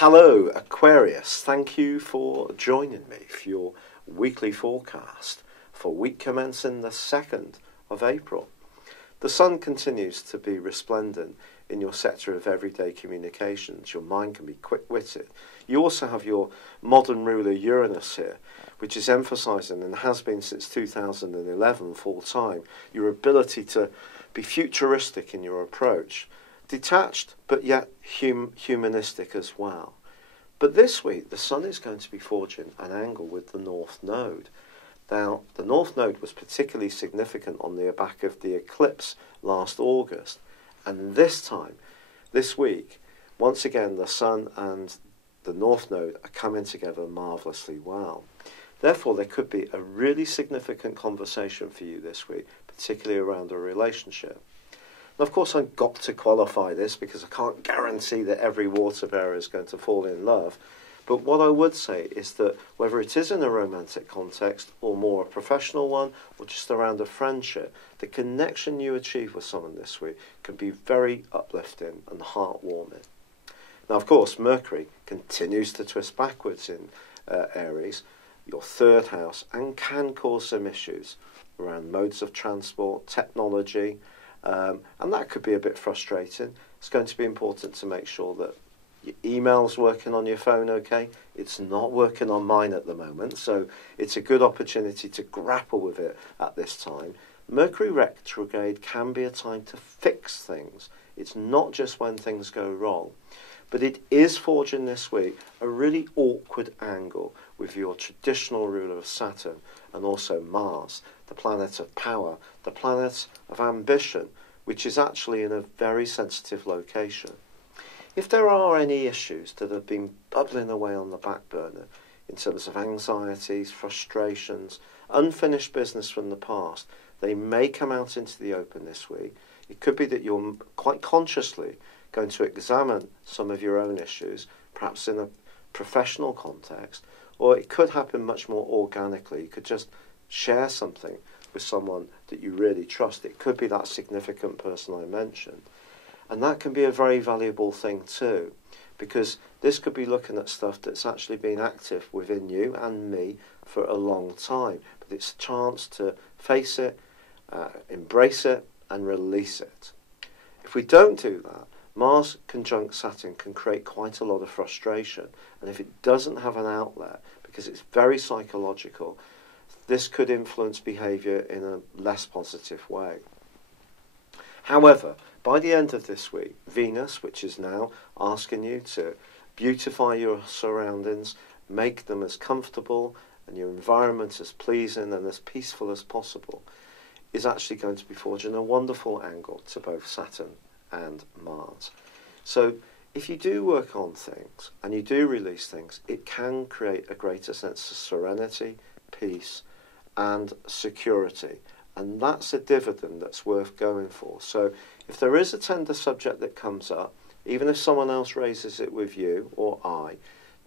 Hello Aquarius, thank you for joining me for your weekly forecast for week commencing the 2nd of April. The sun continues to be resplendent in your sector of everyday communications. Your mind can be quick-witted. You also have your modern ruler Uranus here, which is emphasising, and has been since 2011 full-time, your ability to be futuristic in your approach. Detached, but yet humanistic as well. But this week, the sun is going to be forging an angle with the North Node. Now, the North Node was particularly significant on the back of the eclipse last August. And this week, once again, the sun and the North Node are coming together marvellously well. Therefore, there could be a really significant conversation for you this week, particularly around a relationship. Of course, I've got to qualify this because I can't guarantee that every water bearer is going to fall in love. But what I would say is that whether it is in a romantic context or more a professional one or just around a friendship, the connection you achieve with someone this week can be very uplifting and heartwarming. Now, of course, Mercury continues to twist backwards in Aries, your third house, and can cause some issues around modes of transport, technology, and that could be a bit frustrating. It's going to be important to make sure that your email's working on your phone okay. It's not working on mine at the moment, so it's a good opportunity to grapple with it at this time. Mercury retrograde can be a time to fix things. It's not just when things go wrong. But it is forging this week a really awkward angle with your traditional ruler of Saturn and also Mars, the planet of power, the planet of ambition, which is actually in a very sensitive location. If there are any issues that have been bubbling away on the back burner in terms of anxieties, frustrations, unfinished business from the past, they may come out into the open this week. It could be that you're quite consciously going to examine some of your own issues, perhaps in a professional context, or it could happen much more organically. You could just share something with someone that you really trust. It could be that significant person I mentioned. And that can be a very valuable thing too, because this could be looking at stuff that's actually been active within you and me for a long time. But it's a chance to face it, embrace it, and release it. If we don't do that, Mars conjunct Saturn can create quite a lot of frustration. And if it doesn't have an outlet, because it's very psychological, this could influence behaviour in a less positive way. However, by the end of this week, Venus, which is now asking you to beautify your surroundings, make them as comfortable and your environment as pleasing and as peaceful as possible, is actually going to be forging a wonderful angle to both Saturn and Mars. So if you do work on things and you do release things, it can create a greater sense of serenity, peace, and security. And that's a dividend that's worth going for. So if there is a tender subject that comes up, even if someone else raises it with you or I,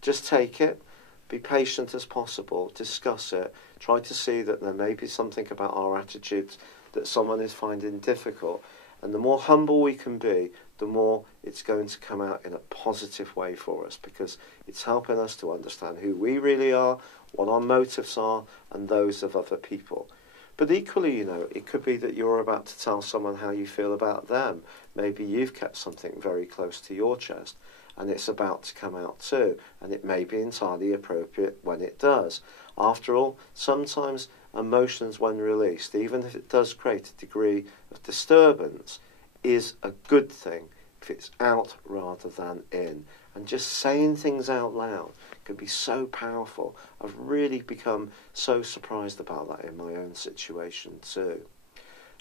just take it, be patient as possible, discuss it, try to see that there may be something about our attitudes that someone is finding difficult. And the more humble we can be, the more it's going to come out in a positive way for us, because it's helping us to understand who we really are, what our motives are, and those of other people. But equally, it could be that you're about to tell someone how you feel about them. Maybe you've kept something very close to your chest, and it's about to come out too, and it may be entirely appropriate when it does. After all, sometimes emotions, when released, even if it does create a degree of disturbance, is a good thing if it's out rather than in. And just saying things out loud can be so powerful. I've really become so surprised about that in my own situation too.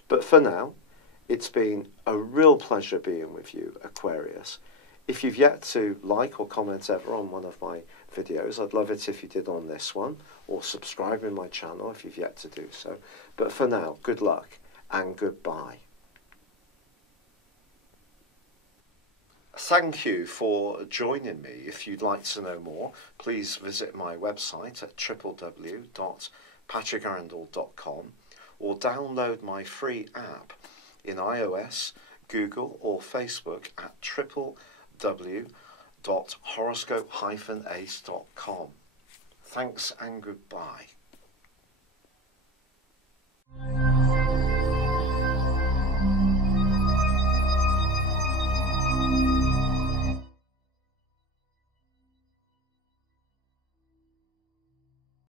But for now, it's been a real pleasure being with you, Aquarius. If you've yet to like or comment ever on one of my videos, I'd love it if you did on this one, or subscribe in my channel if you've yet to do so. But for now, good luck and goodbye. Thank you for joining me. If you'd like to know more, please visit my website at www.patrickarundell.com or download my free app in iOS, Google or Facebook at www www.horoscope-ace.com. Thanks and goodbye.